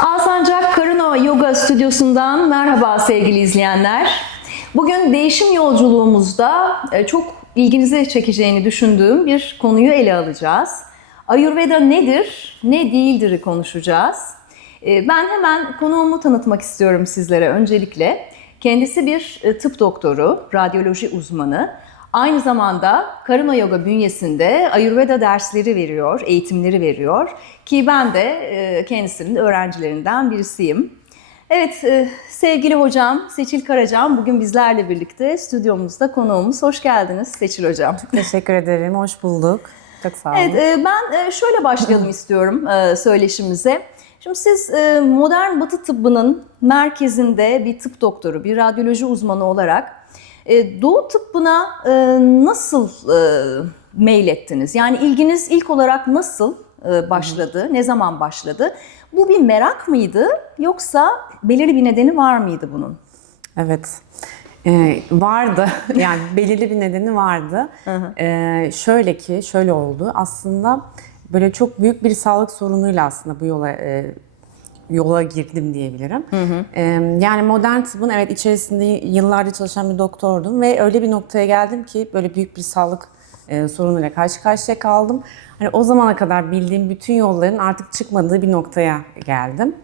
Alsancak Karuna Yoga Stüdyosu'ndan merhaba sevgili izleyenler. Bugün değişim yolculuğumuzda e, çok ilginizi çekeceğini düşündüğüm bir konuyu ele alacağız. Ayurveda nedir, ne değildir'i konuşacağız. E, Ben hemen konuğumu tanıtmak istiyorum sizlere öncelikle. Kendisi bir e, tıp doktoru, radyoloji uzmanı. Aynı zamanda Karma Yoga bünyesinde Ayurveda dersleri veriyor, eğitimleri veriyor. Ki ben de e, kendisinin öğrencilerinden birisiyim. Evet, e, sevgili hocam Seçil Karacan bugün bizlerle birlikte stüdyomuzda konuğumuz. Hoş geldiniz Seçil Hocam. Teşekkür ederim, hoş bulduk. Çok sağ olun. Evet, e, ben şöyle başlayalım istiyorum söyleşimize. Şimdi siz modern batı tıbbının merkezinde bir tıp doktoru, bir radyoloji uzmanı olarak e, doğu tıbbına e, nasıl e, meylettiniz? Yani ilginiz ilk olarak nasıl e, başladı, ne zaman başladı? Bu bir merak mıydı yoksa belirli bir nedeni var mıydı bunun? Evet. Ee, vardı, yani belirli bir nedeni vardı. Ee, şöyle ki, şöyle oldu. Aslında böyle çok büyük bir sağlık sorunuyla aslında bu yola e, yola girdim diyebilirim. Ee, yani modern tıbbın evet içerisinde yıllarca çalışan bir doktordum ve öyle bir noktaya geldim ki böyle büyük bir sağlık e, sorunuyla karşı karşıya kaldım. Hani o zamana kadar bildiğim bütün yolların artık çıkmadığı bir noktaya geldim.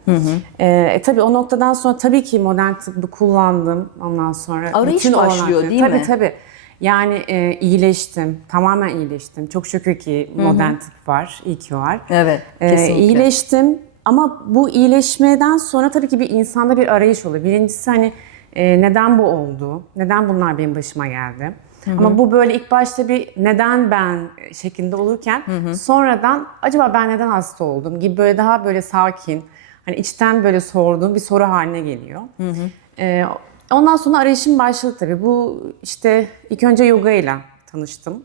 E, e, tabii o noktadan sonra tabii ki modern tıbbı kullandım ondan sonra. Arayış bütün başlıyor, olanakları- değil tabii, mi? Tabii tabii. Yani e, iyileştim, tamamen iyileştim. Çok şükür ki modern tıp var, iyi ki var. Evet, Ee, kesinlikle. iyileştim ama bu iyileşmeden sonra tabii ki bir insanda bir arayış oluyor. Birincisi hani e, neden bu oldu? Neden bunlar benim başıma geldi? Ama bu böyle ilk başta bir neden ben şeklinde olurken sonradan acaba ben neden hasta oldum gibi böyle daha böyle sakin hani içten böyle sorduğum bir soru haline geliyor. Ee, ondan sonra arayışım başladı tabii. Bu işte ilk önce yoga ile tanıştım.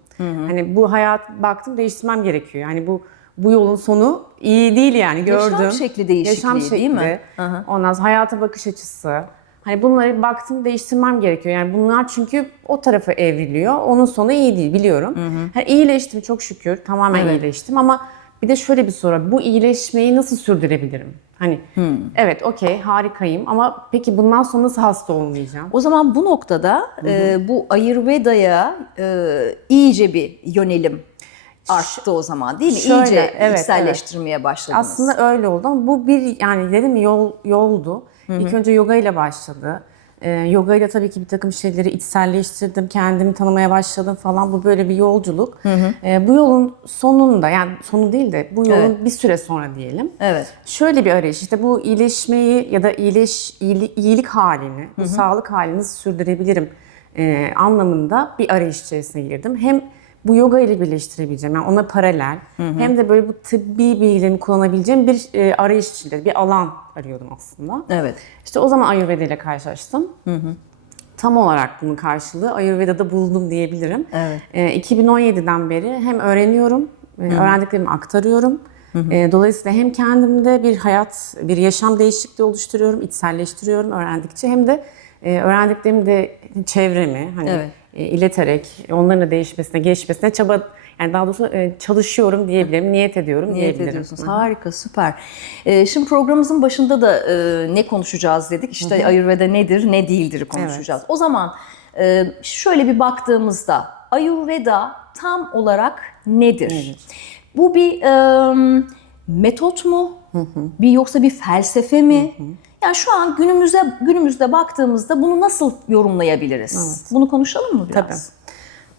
Hani bu hayat baktım değiştirmem gerekiyor. Yani bu bu yolun sonu iyi değil yani gördüm. Yaşam şekli değişikliği, değil mi? Hı hı. Ondan sonra hayata bakış açısı. Hani bunları baktım değiştirmem gerekiyor. Yani bunlar çünkü o tarafa evriliyor. Onun sonu iyi değil biliyorum. Ha, iyileştim çok şükür. Tamamen Evet. iyileştim ama bir de şöyle bir soru. Bu iyileşmeyi nasıl sürdürebilirim? Hani evet okey harikayım ama peki bundan sonra nasıl hasta olmayacağım? O zaman bu noktada e, bu Ayurveda'ya e, iyice bir yönelim arttı o zaman değil mi? Şöyle, iyice evet, içselleştirmeye başladınız. Aslında öyle oldu ama bu bir yani dedim ya, yol yoldu. İlk önce yoga ile başladı. Ee, yoga ile tabii ki bir takım şeyleri içselleştirdim, kendimi tanımaya başladım falan. Bu böyle bir yolculuk. Ee, bu yolun sonunda yani sonu değil de bu yolun Evet. bir süre sonra diyelim. Evet. Şöyle bir arayış işte bu iyileşmeyi ya da iyileş, iyili- iyilik halini, bu sağlık halini sürdürebilirim e, anlamında bir arayış içerisine girdim. Hem bu yoga ile birleştirebileceğim yani ona paralel hem de böyle bu tıbbi bilgilerimi kullanabileceğim bir e, arayış içinde bir alan arıyordum aslında. Evet. İşte o zaman Ayurveda ile karşılaştım. Tam olarak bunun karşılığı Ayurveda'da buldum diyebilirim. Evet. Ee, 2017'den beri hem öğreniyorum, e, öğrendiklerimi aktarıyorum. E, Dolayısıyla hem kendimde bir hayat, bir yaşam değişikliği oluşturuyorum, içselleştiriyorum öğrendikçe hem de e, öğrendiklerimi de çevremi hani Evet. E, ileterek onların da değişmesine, gelişmesine çaba yani daha doğrusu e, çalışıyorum diyebilirim, niyet ediyorum Niyet diyebilirim. ediyorsunuz. Harika, süper. Ee, şimdi programımızın başında da e, ne konuşacağız dedik. İşte Ayurveda nedir, ne değildir konuşacağız. O zaman e, şöyle bir baktığımızda Ayurveda tam olarak nedir? Bu bir e, metot mu? Bir yoksa bir felsefe mi? Yani şu an günümüze günümüzde baktığımızda bunu nasıl yorumlayabiliriz? Bunu konuşalım mı biraz? Tabii.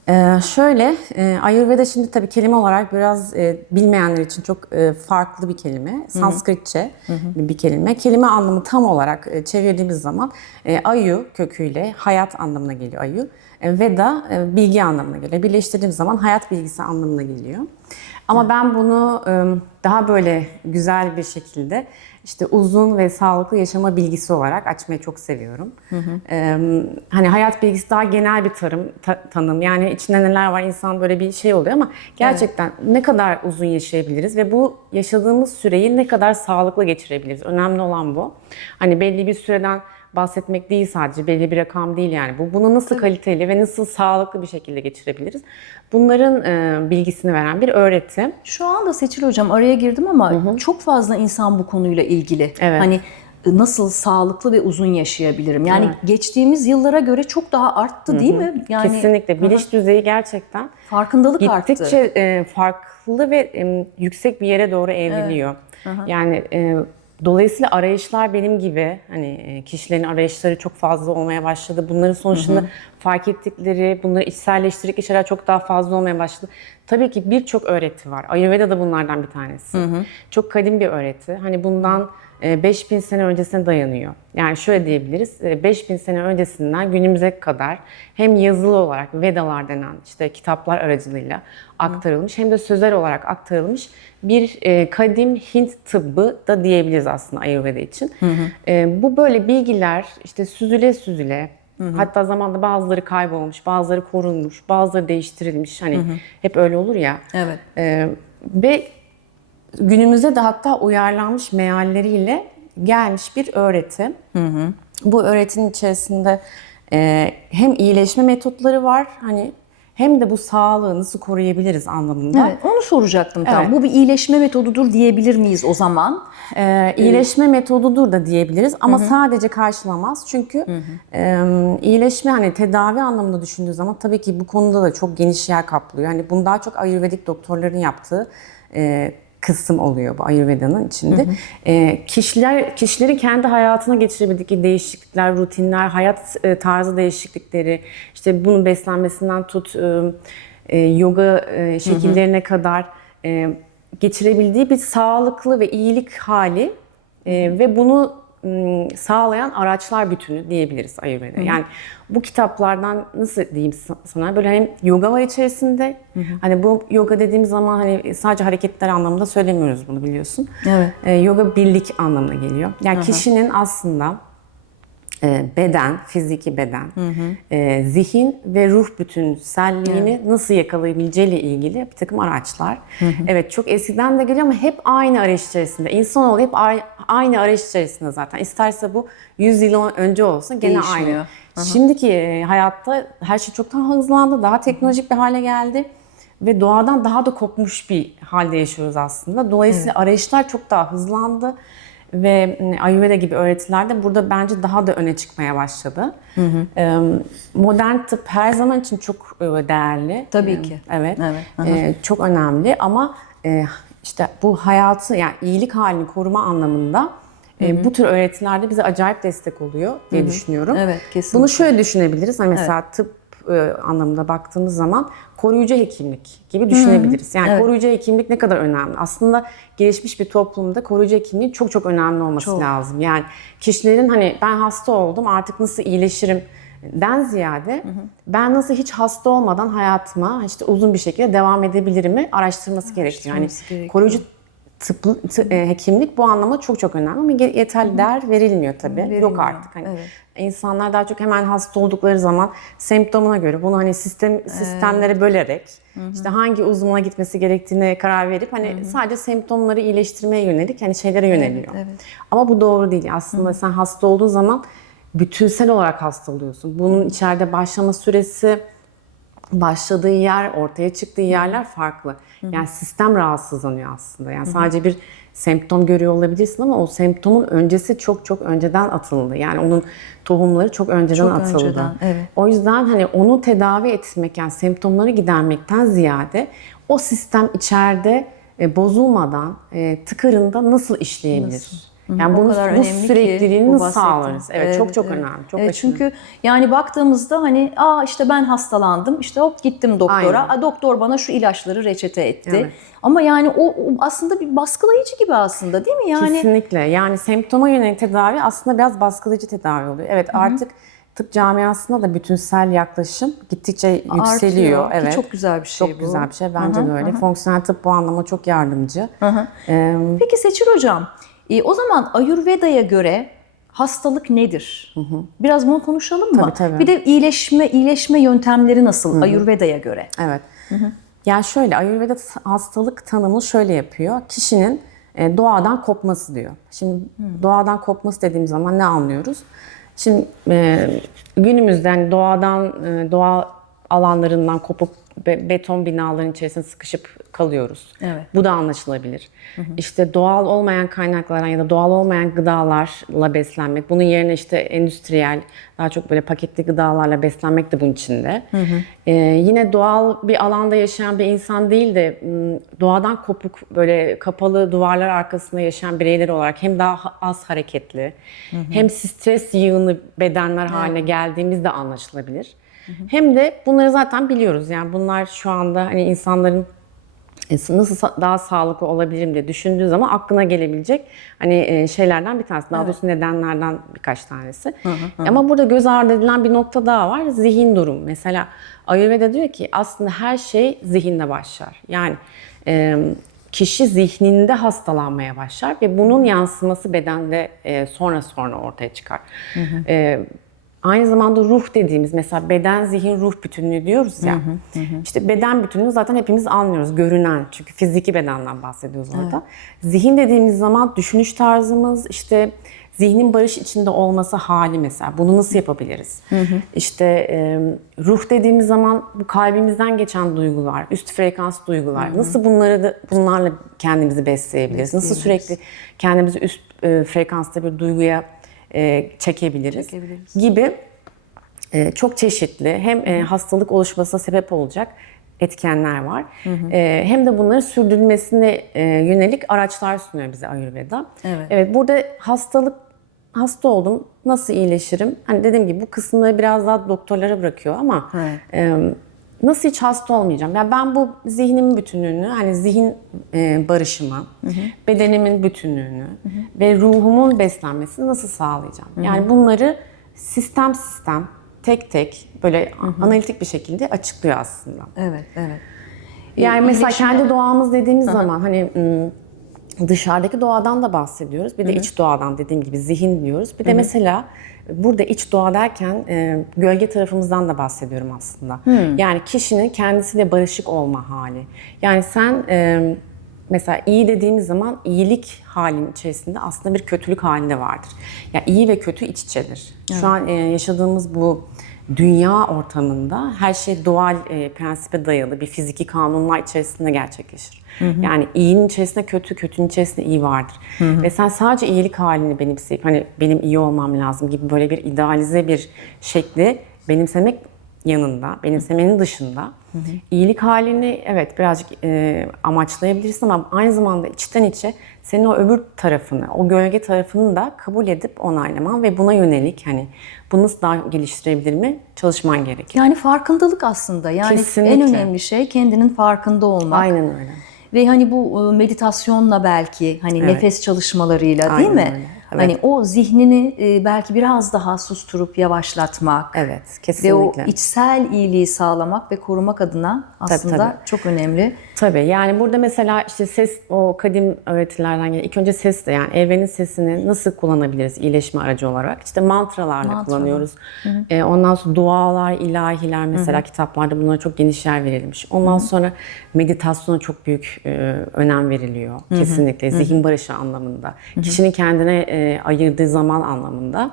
Ee, şöyle, e, Ayurveda şimdi tabii kelime olarak biraz e, bilmeyenler için çok e, farklı bir kelime. Sanskritçe bir kelime. Kelime anlamı tam olarak e, çevirdiğimiz zaman e, ayu köküyle hayat anlamına geliyor ayu. E, Veda e, bilgi anlamına geliyor. Birleştirdiğimiz zaman hayat bilgisi anlamına geliyor. Ama ben bunu daha böyle güzel bir şekilde işte uzun ve sağlıklı yaşama bilgisi olarak açmayı çok seviyorum. E, hani hayat bilgisi daha genel bir tarım ta- tanım. Yani içinde neler var insan böyle bir şey oluyor ama gerçekten ne kadar uzun yaşayabiliriz ve bu yaşadığımız süreyi ne kadar sağlıklı geçirebiliriz? Önemli olan bu. Hani belli bir süreden bahsetmek değil sadece belli bir rakam değil yani. Bu bunu nasıl kaliteli ve nasıl sağlıklı bir şekilde geçirebiliriz? Bunların e, bilgisini veren bir öğreti. Şu anda Seçil Hocam araya girdim ama çok fazla insan bu konuyla ilgili. Evet. Hani nasıl sağlıklı ve uzun yaşayabilirim? Yani Evet. geçtiğimiz yıllara göre çok daha arttı değil mi? Yani Kesinlikle bilinç düzeyi gerçekten farkındalık arttı. gittikçe e, farklı ve e, yüksek bir yere doğru evriliyor. Yani e, dolayısıyla arayışlar benim gibi hani e, kişilerin arayışları çok fazla olmaya başladı. Bunların sonuçlarını fark ettikleri, bunları içselleştirdikleri şeyler çok daha fazla olmaya başladı. Tabii ki birçok öğreti var. Ayurveda da bunlardan bir tanesi. Çok kadim bir öğreti. Hani bundan 5000 sene öncesine dayanıyor. Yani şöyle diyebiliriz, e, 5000 sene öncesinden günümüze kadar hem yazılı olarak Vedalar denen işte kitaplar aracılığıyla aktarılmış hem de sözel olarak aktarılmış bir e, kadim Hint tıbbı da diyebiliriz aslında Ayurveda için. E, bu böyle bilgiler işte süzüle süzüle Hatta zamanda bazıları kaybolmuş, bazıları korunmuş, bazıları değiştirilmiş. Hani hep öyle olur ya. Evet. Ee, ve günümüze de hatta uyarlanmış mealleriyle gelmiş bir öğreti. Bu öğretinin içerisinde e, hem iyileşme metotları var hani hem de bu sağlığı nasıl koruyabiliriz anlamında. Evet, onu soracaktım tam. Evet. Bu bir iyileşme metodudur diyebilir miyiz o zaman? Ee, iyileşme metodudur da diyebiliriz ama sadece karşılamaz. Çünkü e, iyileşme hani tedavi anlamında düşündüğü zaman tabii ki bu konuda da çok geniş yer kaplıyor. Yani bunu daha çok ayurvedik doktorların yaptığı e, kısım oluyor bu Ayurveda'nın içinde. E, kişiler kişilerin kendi hayatına geçirebildikleri değişiklikler, rutinler, hayat e, tarzı değişiklikleri, işte bunun beslenmesinden tut e, e, yoga e, şekillerine kadar e, geçirebildiği bir sağlıklı ve iyilik hali e, ve bunu sağlayan araçlar bütünü diyebiliriz Ayurveda. Yani bu kitaplardan nasıl diyeyim sa- sana böyle hem yoga var içerisinde. Hani bu yoga dediğim zaman hani sadece hareketler anlamında söylemiyoruz bunu biliyorsun. Evet. E, yoga birlik anlamına geliyor. Yani kişinin aslında beden, fiziki beden, e, zihin ve ruh bütünselliğini nasıl yakalayabileceğiyle ilgili bir takım araçlar. Evet çok eskiden de geliyor ama hep aynı arayış içerisinde. İnsanoğlu hep ay- aynı arayış içerisinde zaten. İsterse bu 100 yıl önce olsun gene aynı. Değişmiyor. Şimdiki e, hayatta her şey çok daha hızlandı, daha teknolojik bir hale geldi ve doğadan daha da kopmuş bir halde yaşıyoruz aslında. Dolayısıyla arayışlar çok daha hızlandı ve m, Ayurveda gibi öğretiler de burada bence daha da öne çıkmaya başladı. Ee, Modern tıp her zaman için çok e, değerli. Tabii ki. Evet. Evet, çok önemli ama işte bu hayatı yani iyilik halini koruma anlamında e, bu tür öğretilerde bize acayip destek oluyor diye düşünüyorum. Evet, kesinlikle. Bunu şöyle düşünebiliriz. Hani mesela tıp e, anlamında baktığımız zaman koruyucu hekimlik gibi düşünebiliriz. Yani Evet. koruyucu hekimlik ne kadar önemli? Aslında gelişmiş bir toplumda koruyucu hekimliğin çok çok önemli olması Çok. lazım. Yani kişilerin hani ben hasta oldum artık nasıl iyileşirim den ziyade ben nasıl hiç hasta olmadan hayatıma işte uzun bir şekilde devam edebilirimi araştırması gerekiyor. Yani gerekiyor. koruyucu tıp, tı- e, hekimlik bu anlamda çok çok önemli ama yeterli değer verilmiyor tabii. Verilmiyor, Yok artık. Hani evet. İnsanlar daha çok hemen hasta oldukları zaman semptomuna göre bunu hani sistem sistemlere bölerek işte hangi uzmana gitmesi gerektiğine karar verip hani sadece semptomları iyileştirmeye yönelik hani şeylere yöneliyor. evet. Ama bu doğru değil. Aslında sen hasta olduğun zaman bütünsel olarak hasta oluyorsun. Bunun içeride başlama süresi, başladığı yer, ortaya çıktığı yerler farklı. Yani sistem rahatsızlanıyor aslında. Yani sadece bir semptom görüyor olabilirsin ama o semptomun öncesi çok çok önceden atıldı. Yani onun tohumları çok önceden Çok atıldı. önceden, evet. O yüzden hani onu tedavi etmek yani semptomları gidermekten ziyade o sistem içeride e, bozulmadan e, tıkırında nasıl işleyebilir? Yani bunu, kadar bu ki sürekliliğini bu sağlarız? Evet, çok çok önemli. Çok Evet, aşırı. çünkü yani baktığımızda hani aa işte ben hastalandım işte hop gittim doktora. Aynen. Aa, doktor bana şu ilaçları reçete etti. Evet. Ama yani o, o aslında bir baskılayıcı gibi aslında değil mi? Yani Kesinlikle. Yani semptoma yönelik tedavi aslında biraz baskılayıcı tedavi oluyor. Evet artık tıp camiasında da bütünsel yaklaşım gittikçe yükseliyor. Artıyor. Ki Evet. çok güzel bir şey Çok bu. güzel bir şey. Bence de öyle. Fonksiyonel tıp bu anlama çok yardımcı. Ee, Peki Seçil Hocam, e, o zaman Ayurveda'ya göre hastalık nedir? Biraz bunu konuşalım mı? Tabii, tabii. Bir de iyileşme iyileşme yöntemleri nasıl Ayurveda'ya göre? Evet. Yani şöyle Ayurveda hastalık tanımını şöyle yapıyor. Kişinin e, doğadan kopması diyor. Şimdi doğadan kopması dediğim zaman ne anlıyoruz? Şimdi e, günümüzde hani doğadan, e, doğa alanlarından kopup be- beton binaların içerisinde sıkışıp kalıyoruz. Evet. Bu da anlaşılabilir. İşte doğal olmayan kaynaklardan ya da doğal olmayan gıdalarla beslenmek, bunun yerine işte endüstriyel, daha çok böyle paketli gıdalarla beslenmek de bunun içinde. Ee, yine doğal bir alanda yaşayan bir insan değil de doğadan kopuk böyle kapalı duvarlar arkasında yaşayan bireyler olarak hem daha ha- az hareketli hem stres yığını bedenler haline geldiğimiz de anlaşılabilir. Hem de bunları zaten biliyoruz. Yani bunlar şu anda hani insanların e, nasıl daha sağlıklı olabilirim diye düşündüğü zaman aklına gelebilecek hani e, şeylerden bir tanesi. Daha doğrusu nedenlerden birkaç tanesi. Ama burada göz ardı edilen bir nokta daha var. Zihin durum. Mesela Ayurveda diyor ki aslında her şey zihinde başlar. Yani e, kişi zihninde hastalanmaya başlar ve bunun yansıması bedende e, sonra sonra ortaya çıkar. E, Aynı zamanda ruh dediğimiz mesela beden, zihin, ruh bütünlüğü diyoruz ya. İşte beden bütünlüğü zaten hepimiz anlıyoruz. Görünen çünkü fiziki bedenden bahsediyoruz orada. Zihin dediğimiz zaman düşünüş tarzımız işte zihnin barış içinde olması hali mesela. Bunu nasıl yapabiliriz? İşte e, ruh dediğimiz zaman bu kalbimizden geçen duygular, üst frekans duygular. Nasıl bunları da bunlarla kendimizi besleyebiliriz? Nasıl sürekli kendimizi üst e, frekansta bir duyguya e, çekebiliriz, Çekebiliriz. gibi e, çok çeşitli hem e, hastalık oluşmasına sebep olacak etkenler var. E, hem de bunları sürdürülmesine e, yönelik araçlar sunuyor bize Ayurveda. Evet. burada hastalık hasta oldum nasıl iyileşirim? Hani dediğim gibi bu kısımları biraz daha doktorlara bırakıyor ama Evet. e, nasıl hiç hasta olmayacağım? Ya ben bu zihnimin bütünlüğünü, hani zihin e, barışımı, bedenimin bütünlüğünü ve ruhumun beslenmesini nasıl sağlayacağım? Yani bunları sistem sistem, tek tek böyle analitik bir şekilde açıklıyor aslında. Evet, evet. Yani Ee, mesela kendi doğamız dediğimiz zaman hani dışarıdaki doğadan da bahsediyoruz. Bir de iç doğadan dediğim gibi zihin diyoruz. Bir de mesela burada iç doğa derken e, gölge tarafımızdan da bahsediyorum aslında. Yani kişinin kendisiyle barışık olma hali. Yani sen e, mesela iyi dediğimiz zaman iyilik halinin içerisinde aslında bir kötülük halinde vardır. Ya iyi ve kötü iç içedir. Şu an e, yaşadığımız bu dünya ortamında her şey doğal e, prensibe dayalı bir fiziki kanunlar içerisinde gerçekleşir. Yani iyinin içerisinde kötü, kötünün içerisinde iyi vardır. Ve sen sadece iyilik halini benimseyip hani benim iyi olmam lazım gibi böyle bir idealize bir şekli benimsemek yanında, benimsemenin dışında iyilik halini evet birazcık e, amaçlayabilirsin ama aynı zamanda içten içe senin o öbür tarafını, o gölge tarafını da kabul edip onaylaman ve buna yönelik hani bunu nasıl daha geliştirebilir mi çalışman gerekiyor. Yani farkındalık aslında. Yani Kesinlikle. en önemli şey kendinin farkında olmak. Aynen öyle. Ve hani bu e, meditasyonla belki hani Evet. nefes çalışmalarıyla değil Aynen mi? öyle, evet. Hani o zihnini e, belki biraz daha susturup yavaşlatmak. Evet, Ve kesinlikle. o içsel iyiliği sağlamak ve korumak adına aslında tabii. çok önemli. Tabii yani burada mesela işte ses o kadim öğretilerden gelen ilk önce ses de yani evrenin sesini nasıl kullanabiliriz iyileşme aracı olarak? İşte mantralarla Mantralar. kullanıyoruz. Ee, ondan sonra dualar, ilahiler mesela kitaplarda bunlara çok geniş yer verilmiş. Ondan sonra meditasyona çok büyük e, önem veriliyor. Kesinlikle zihin barışı anlamında. Kişinin kendine e, ayırdığı zaman anlamında.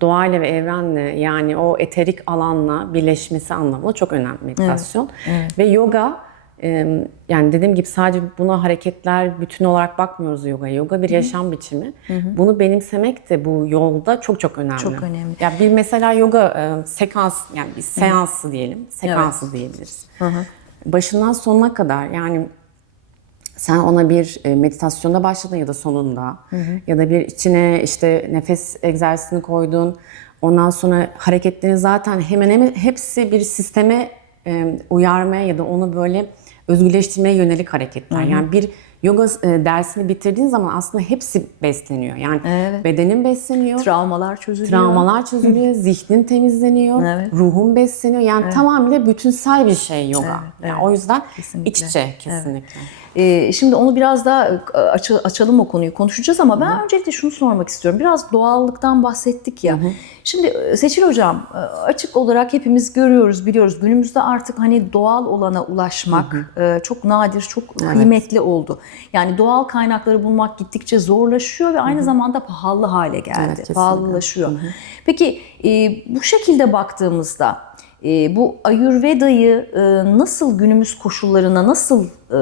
Doğayla ve evrenle yani o eterik alanla birleşmesi anlamında çok önemli meditasyon. Ve yoga ee, yani dediğim gibi sadece buna hareketler bütün olarak bakmıyoruz yoga. Yoga bir yaşam biçimi. Bunu benimsemek de bu yolda çok çok önemli. Çok önemli. Ya bir mesela yoga e, sekans yani bir seansı diyelim. Sekansı diyebiliriz. Başından sonuna kadar yani sen ona bir e, meditasyonda başladın ya da sonunda ya da bir içine işte nefes egzersizini koydun. Ondan sonra hareketlerin zaten hemen hemen hepsi bir sisteme e, uyarmaya ya da onu böyle özgürleştirmeye yönelik hareketler. Yani bir yoga e, dersini bitirdiğin zaman aslında hepsi besleniyor. Yani Evet. bedenin besleniyor. Travmalar çözülüyor. Travmalar çözülüyor, zihnin temizleniyor, Evet. ruhun besleniyor. Yani tamamıyla bütünsel bir şey yoga. Evet, Yani evet. o yüzden Kesinlikle. iç içe kesinlikle. Ee, şimdi onu biraz daha e, aç- açalım o konuyu konuşacağız ama ben öncelikle şunu sormak istiyorum. Biraz doğallıktan bahsettik ya. Şimdi e, Seçil Hocam e, açık olarak hepimiz görüyoruz, biliyoruz. Günümüzde artık hani doğal olana ulaşmak e, çok nadir, çok kıymetli oldu. Yani doğal kaynakları bulmak gittikçe zorlaşıyor ve aynı zamanda pahalı hale geldi. Evet, kesinlikle. Pahalılaşıyor. Peki e, bu şekilde baktığımızda e, bu Ayurveda'yı e, nasıl günümüz koşullarına nasıl e,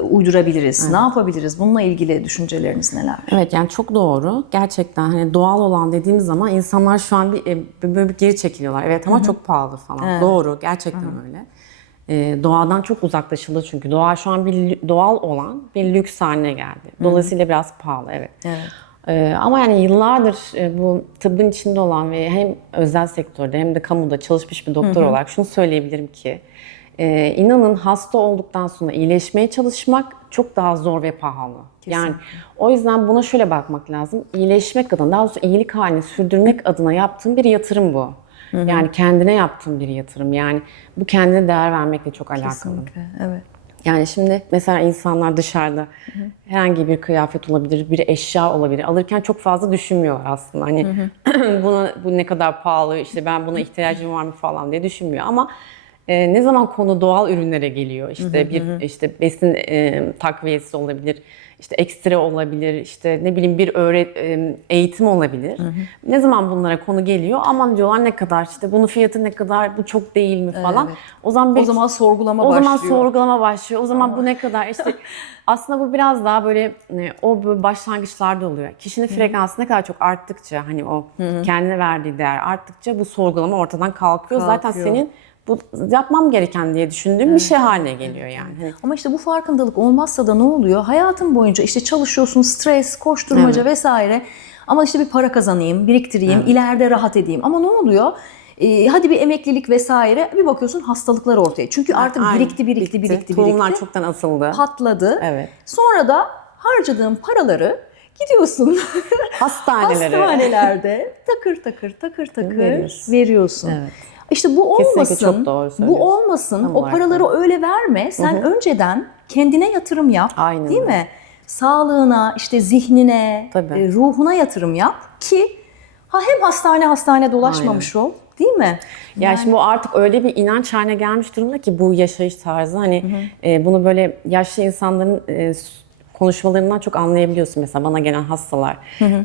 uydurabiliriz? Ne yapabiliriz? Bununla ilgili düşünceleriniz neler? Evet yani çok doğru. Gerçekten hani doğal olan dediğimiz zaman insanlar şu an bir, e, böyle bir geri çekiliyorlar. Evet ama çok pahalı falan. Doğru gerçekten öyle. Ee, doğadan çok uzaklaşıldı çünkü. Doğa şu an bir doğal olan bir lüks haline geldi. Dolayısıyla biraz pahalı evet. Evet. Ee, ama yani yıllardır e, bu tıbbın içinde olan ve hem özel sektörde hem de kamuda çalışmış bir doktor olarak şunu söyleyebilirim ki e, inanın hasta olduktan sonra iyileşmeye çalışmak çok daha zor ve pahalı. Yani o yüzden buna şöyle bakmak lazım. İyileşmek adına, daha doğrusu iyilik halini sürdürmek adına yaptığım bir yatırım bu. Yani kendine yaptığım bir yatırım. Yani bu kendine değer vermekle çok alakalı. Kesinlikle. Evet. Yani şimdi mesela insanlar dışarıda herhangi bir kıyafet olabilir, bir eşya olabilir. Alırken çok fazla düşünmüyorlar aslında. Hani buna bu ne kadar pahalı, işte ben buna ihtiyacım var mı falan diye düşünmüyor. Ama e, ne zaman konu doğal ürünlere geliyor, işte bir işte besin e, takviyesi olabilir, işte ekstra olabilir, işte ne bileyim bir öğret eğitim olabilir. Ne zaman bunlara konu geliyor, aman diyorlar ne kadar işte bunun fiyatı ne kadar, bu çok değil mi falan. Evet. O zaman O belki- zaman sorgulama o başlıyor. zaman sorgulama başlıyor. O zaman bu ne kadar işte aslında bu biraz daha böyle e, o böyle başlangıçlarda oluyor. Kişinin frekansı ne kadar çok arttıkça hani o kendine verdiği değer arttıkça bu sorgulama ortadan kalkıyor. Zaten Kalkıyor. senin bu yapmam gereken diye düşündüğün bir şey haline geliyor yani. Hani Ama işte bu farkındalık olmazsa da ne oluyor? Hayatın boyunca işte çalışıyorsun, stres, koşturmaca vesaire. Ama işte bir para kazanayım, biriktireyim, ileride rahat edeyim. Ama ne oluyor? Ee, hadi bir emeklilik vesaire bir bakıyorsun hastalıklar ortaya. Çünkü artık Aynen, birikti, birikti, bitti. birikti, Tohumlar birikti. çoktan asıldı. Patladı. Evet. Sonra da harcadığın paraları gidiyorsun Hastanelere. hastanelerde takır takır takır takır Veriyorsun. veriyorsun. Evet. İşte bu Kesinlikle olmasın. çok doğru bu olmasın. Tam o paraları öyle verme. Sen önceden kendine yatırım yap. Aynen Değil mi? Sağlığına, işte zihnine, Tabii. e, ruhuna yatırım yap ki ha hem hastane hastane dolaşmamış ol. Değil mi? Ya şimdi bu artık öyle bir inanç haline gelmiş durumda ki bu yaşayış tarzı hani e, bunu böyle yaşlı insanların e, konuşmalarından çok anlayabiliyorsun mesela bana gelen hastalar.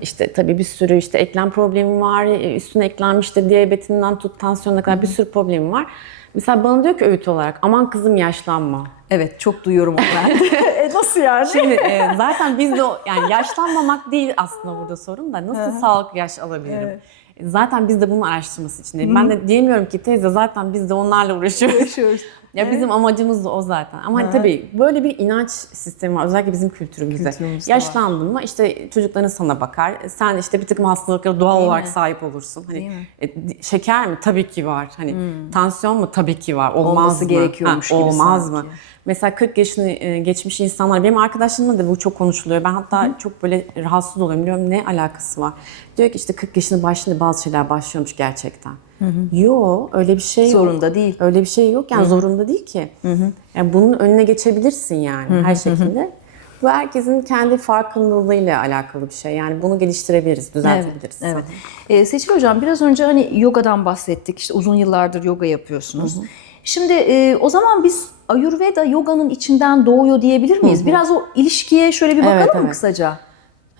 İşte tabii bir sürü işte eklem problemi var, e, üstüne eklenmiş işte diyabetinden tut tansiyonuna kadar bir sürü problemi var. Mesela bana diyor ki öğüt olarak aman kızım yaşlanma. Evet çok duyuyorum onu ben. e, nasıl yani? Şimdi e, zaten biz de yani yaşlanmamak değil aslında burada sorun da nasıl sağlıklı yaş alabilirim? Evet. Zaten biz de bunun araştırması içindeyiz. Ben de diyemiyorum ki teyze zaten biz de onlarla uğraşıyoruz. Ya bizim amacımız da o zaten. Ama hani tabii böyle bir inanç sistemi var. Özellikle bizim kültürümüzde. Kültürümüzde. Yaşlandın mı işte çocukların sana bakar. Sen işte bir takım hastalıklara doğal Değil olarak mi? sahip olursun. Hani e, şeker mi? Tabii ki var. Hani tansiyon mu? Tabii ki var. Olmaz Olması mı? gerekiyormuş gibi Olmaz sanki. mı? Mesela 40 yaşını e, geçmiş insanlar, benim arkadaşlarımla da bu çok konuşuluyor. Ben hatta çok böyle rahatsız oluyorum. Diyorum ne alakası var? Diyor ki işte 40 yaşının başında bazı şeyler başlıyormuş gerçekten. Yo öyle bir şey yok. Zorunda değil. Öyle bir şey yok yani zorunda değil ki. Yani bunun önüne geçebilirsin yani her şekilde. Bu herkesin kendi farkındalığıyla alakalı bir şey. Yani bunu geliştirebiliriz, düzeltebiliriz. Evet. Ee, Seçil Hocam biraz önce hani yogadan bahsettik. İşte uzun yıllardır yoga yapıyorsunuz. Şimdi e, o zaman biz Ayurveda yoganın içinden doğuyor diyebilir miyiz? Biraz o ilişkiye şöyle bir bakalım Evet, mı evet. kısaca?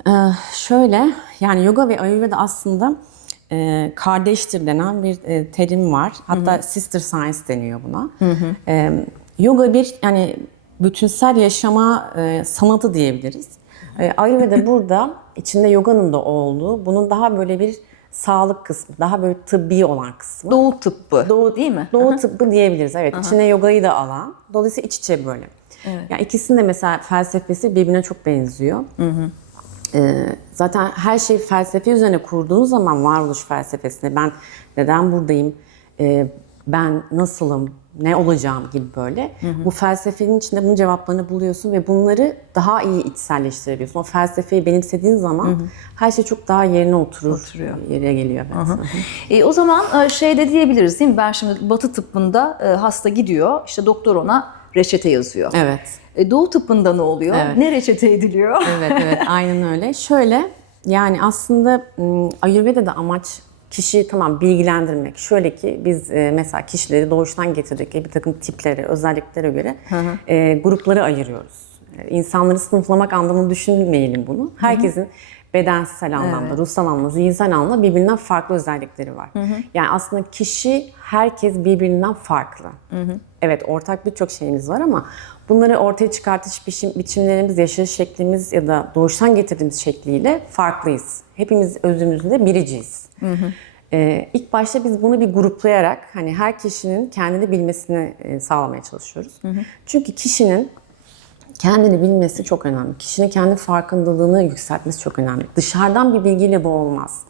Ee, şöyle yani yoga ve ayurveda aslında e, kardeştir denen bir e, terim var. Hatta sister science deniyor buna. Ee, yoga bir yani bütünsel yaşama e, sanatı diyebiliriz. E, ayurveda burada içinde yoganın da olduğu bunun daha böyle bir sağlık kısmı, daha böyle tıbbi olan kısmı. Doğu tıbbı. Doğu değil mi? Doğu tıbbı diyebiliriz. Evet. içine yogayı da alan. Dolayısıyla iç içe böyle. Yani ikisinin de mesela felsefesi birbirine çok benziyor. Ee, zaten her şey felsefe üzerine kurduğun zaman varoluş felsefesine ben neden buradayım, Ee, ben nasılım, ne olacağım gibi böyle. Bu felsefenin içinde bunun cevaplarını buluyorsun ve bunları daha iyi içselleştirebiliyorsun. O felsefeyi benimsediğin zaman her şey çok daha yerine oturur, Oturuyor. yere geliyor. Evet. E, o zaman e, şey de diyebiliriz değil mi? Ben şimdi Batı tıbbında e, hasta gidiyor. işte doktor ona reçete yazıyor. Evet. E, Doğu tıbbında ne oluyor? Evet. Ne reçete ediliyor? Evet evet aynen öyle. Şöyle yani aslında Ayurveda'da amaç kişiyi tamam bilgilendirmek. Şöyle ki biz e, mesela kişileri doğuştan getirdik bir takım tipleri, özelliklere göre e, grupları ayırıyoruz. İnsanları sınıflamak anlamında düşünmeyelim bunu. Herkesin bedensel anlamda, ruhsal anlamda, zihinsel anlamda birbirinden farklı özellikleri var. Yani aslında kişi, herkes birbirinden farklı. Evet ortak birçok şeyimiz var ama bunları ortaya çıkartış biçim, biçimlerimiz, yaşayış şeklimiz ya da doğuştan getirdiğimiz şekliyle farklıyız. Hepimiz özümüzde biriciyiz. Ee, ilk başta biz bunu bir gruplayarak hani her kişinin kendini bilmesini e, sağlamaya çalışıyoruz. Çünkü kişinin kendini bilmesi çok önemli. Kişinin kendi farkındalığını yükseltmesi çok önemli. Dışarıdan bir bilgiyle bu olmaz.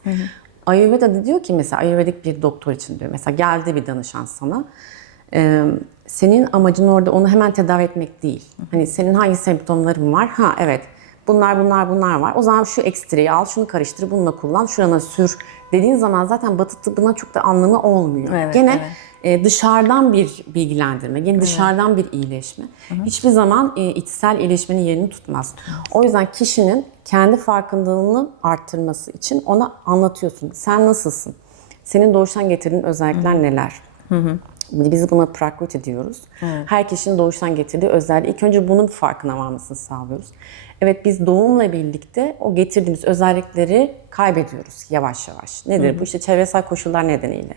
Ayurveda'da diyor ki mesela Ayurvedik bir doktor için diyor. Mesela geldi bir danışan sana. Ee, senin amacın orada onu hemen tedavi etmek değil. Hani senin hangi semptomların var? Ha evet bunlar bunlar bunlar var. O zaman şu ekstreyi al, şunu karıştır, bununla kullan, şurana sür dediğin zaman zaten batı tıbbına çok da anlamı olmuyor. Evet, Gene evet. E, dışarıdan bir bilgilendirme, yine dışarıdan bir iyileşme. Hiçbir zaman e, içsel iyileşmenin yerini tutmaz. O yüzden kişinin kendi farkındalığını arttırması için ona anlatıyorsun. Sen nasılsın? Senin doğuştan getirdiğin özellikler neler? Biz buna prakriti diyoruz. Her kişinin doğuştan getirdiği özelliği. İlk önce bunun farkına varmasını sağlıyoruz. Evet biz doğumla birlikte o getirdiğimiz özellikleri kaybediyoruz yavaş yavaş. Nedir bu? İşte çevresel koşullar nedeniyle.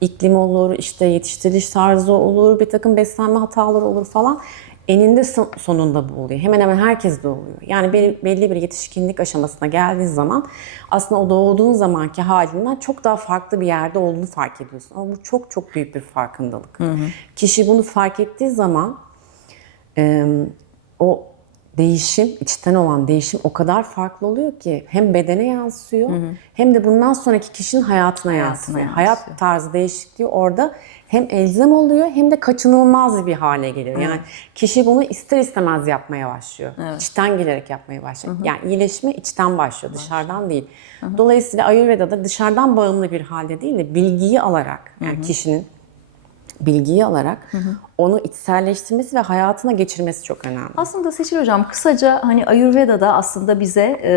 İklim olur, işte yetiştiriliş tarzı olur, bir takım beslenme hataları olur falan. Eninde son- sonunda bu oluyor. Hemen hemen herkes de oluyor. Yani belli, bir yetişkinlik aşamasına geldiği zaman aslında o doğduğun zamanki halinden çok daha farklı bir yerde olduğunu fark ediyorsun. Ama bu çok çok büyük bir farkındalık. Kişi bunu fark ettiği zaman o değişim, içten olan değişim o kadar farklı oluyor ki hem bedene yansıyor hem de bundan sonraki kişinin hayatına, yansıyor. yansıyor. Hayat tarzı değişikliği orada hem elzem oluyor hem de kaçınılmaz bir hale geliyor. Yani kişi bunu ister istemez yapmaya başlıyor. İçten gelerek yapmaya başlıyor. Yani iyileşme içten başlıyor, dışarıdan değil. Dolayısıyla Ayurveda'da dışarıdan bağımlı bir halde değil de bilgiyi alarak yani kişinin bilgiyi alarak onu içselleştirmesi ve hayatına geçirmesi çok önemli. Aslında Seçil Hocam kısaca hani Ayurveda'da aslında bize e,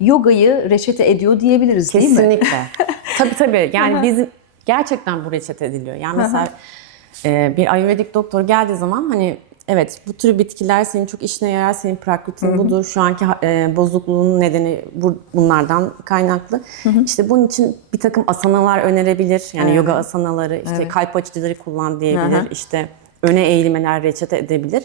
yogayı reçete ediyor diyebiliriz değil mi? Kesinlikle. tabii tabii. Yani bizim gerçekten bu reçete ediliyor. Yani mesela e, bir ayurvedik doktor geldiği zaman hani evet bu tür bitkiler senin çok işine yarar, senin prakritin budur. Şu anki e, bozukluğun nedeni bu, bunlardan kaynaklı. İşte bunun için bir takım asanalar önerebilir. Yani yoga asanaları, işte kalp açıcıları kullan diyebilir. Hı hı. İşte öne eğilmeler reçete edebilir.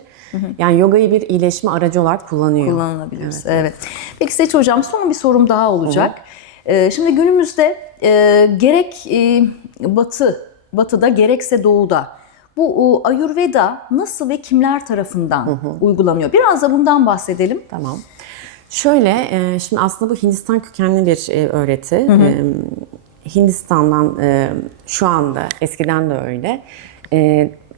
Yani yogayı bir iyileşme aracı olarak kullanıyor. kullanılabilir. Evet. Peki Seç Hocam son bir sorum daha olacak. Ee, şimdi günümüzde e, gerek e, batı, batıda gerekse doğuda bu Ayurveda nasıl ve kimler tarafından uygulanıyor? Biraz da bundan bahsedelim. Tamam. Şöyle, e, şimdi aslında bu Hindistan kökenli bir e, öğreti. E, Hindistan'dan e, şu anda, eskiden de öyle.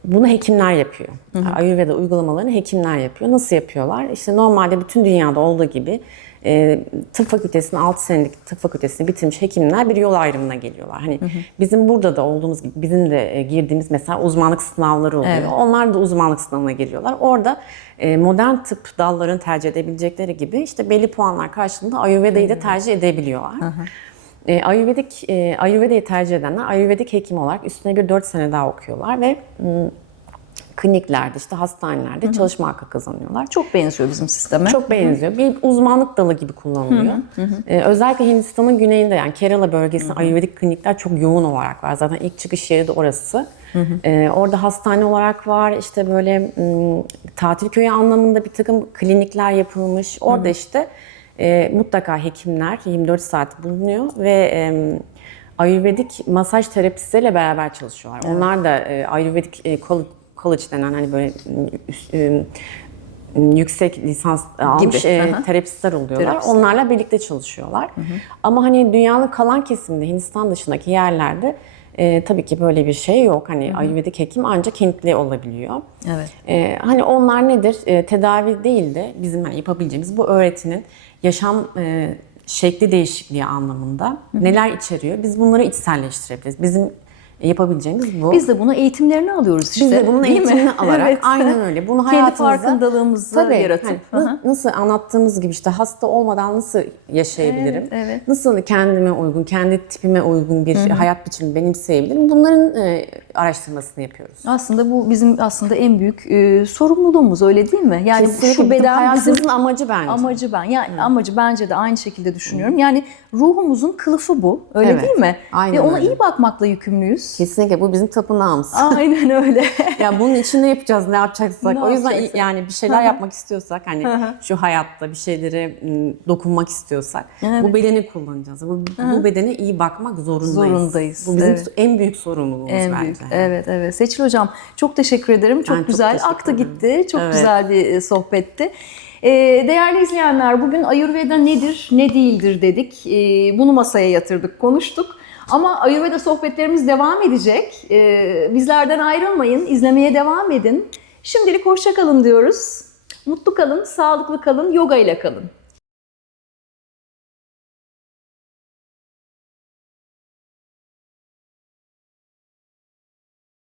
Bunu hekimler yapıyor. Ayurveda uygulamalarını hekimler yapıyor. Nasıl yapıyorlar? İşte normalde bütün dünyada olduğu gibi e, tıp fakültesinin 6 senelik tıp fakültesini bitirmiş hekimler bir yol ayrımına geliyorlar. Hani bizim burada da olduğumuz gibi bizim de e, girdiğimiz mesela uzmanlık sınavları oluyor. Evet. Onlar da uzmanlık sınavına giriyorlar. Orada e, modern tıp dallarını tercih edebilecekleri gibi işte belli puanlar karşılığında Ayurveda'yı da tercih edebiliyorlar. E, Ayurvedik, e, Ayurveda'yı tercih edenler Ayurvedik hekim olarak üstüne bir 4 sene daha okuyorlar ve kliniklerde işte hastanelerde çalışma hakkı kazanıyorlar. Çok benziyor bizim sisteme. Çok benziyor. Bir uzmanlık dalı gibi kullanılıyor. Ee, özellikle Hindistan'ın güneyinde yani Kerala bölgesinde Ayurvedik klinikler çok yoğun olarak var. Zaten ilk çıkış yeri de orası. Ee, orada hastane olarak var. İşte böyle tatil köyü anlamında bir takım klinikler yapılmış. Orada işte e, mutlaka hekimler 24 saat bulunuyor ve e, Ayurvedik masaj terapistleriyle beraber çalışıyorlar. Onlar da e, Ayurvedik e, college, denen hani böyle e, yüksek lisans almış Gibi. e, Hı hı. terapistler oluyorlar. Terapistler. Onlarla birlikte çalışıyorlar. Ama hani dünyanın kalan kesiminde Hindistan dışındaki yerlerde e, tabii ki böyle bir şey yok. Hani Ayurvedik hekim ancak Hintli olabiliyor. Evet. E, hani onlar nedir? E, tedavi değil de bizim hani yapabileceğimiz bu öğretinin yaşam e, şekli değişikliği anlamında neler içeriyor? Biz bunları içselleştirebiliriz. Bizim yapabileceğimiz bu. Biz de bunu eğitimlerini alıyoruz işte. Biz de bunun değil mi? eğitimini alarak Evet. aynen öyle. Bunu Kendi farkındalığımızı Tabii, yaratıp. hani Hı hı. na- nasıl anlattığımız gibi işte hasta olmadan nasıl yaşayabilirim? Evet, evet. Nasıl kendime uygun, kendi tipime uygun bir hayat biçimi benimseyebilirim? Bunların e, araştırmasını yapıyoruz. Aslında bu bizim aslında en büyük e, sorumluluğumuz öyle değil mi? Yani Kesinlikle şu beden bizim amacı bence. amacı ben. Yani amacı bence de aynı şekilde düşünüyorum. Yani ruhumuzun kılıfı bu. Öyle Evet, değil mi? aynen Ve ona öyle. iyi bakmakla yükümlüyüz. Kesinlikle bu bizim tapınağımız. Aynen öyle. ya bunun içinde yapacağız ne yapacaksak. Ne o yüzden yapacaksak. yani bir şeyler yapmak istiyorsak hani şu hayatta bir şeylere dokunmak istiyorsak bu bedeni kullanacağız. Bu, bu bedene iyi bakmak zorundayız. Zorundayız, Bu bizim evet. en büyük sorumluluğumuz En bence. büyük. Evet evet. Seçil hocam çok teşekkür ederim. Çok Ben çok güzel teşekkür aktı gitti. Çok Evet. güzel bir e, sohbetti. Ee, değerli izleyenler bugün Ayurveda nedir, ne değildir dedik. Ee, bunu masaya yatırdık, konuştuk. Ama Ayurveda sohbetlerimiz devam edecek. Ee, bizlerden ayrılmayın, izlemeye devam edin. Şimdilik hoşça kalın diyoruz. Mutlu kalın, sağlıklı kalın, yoga ile kalın.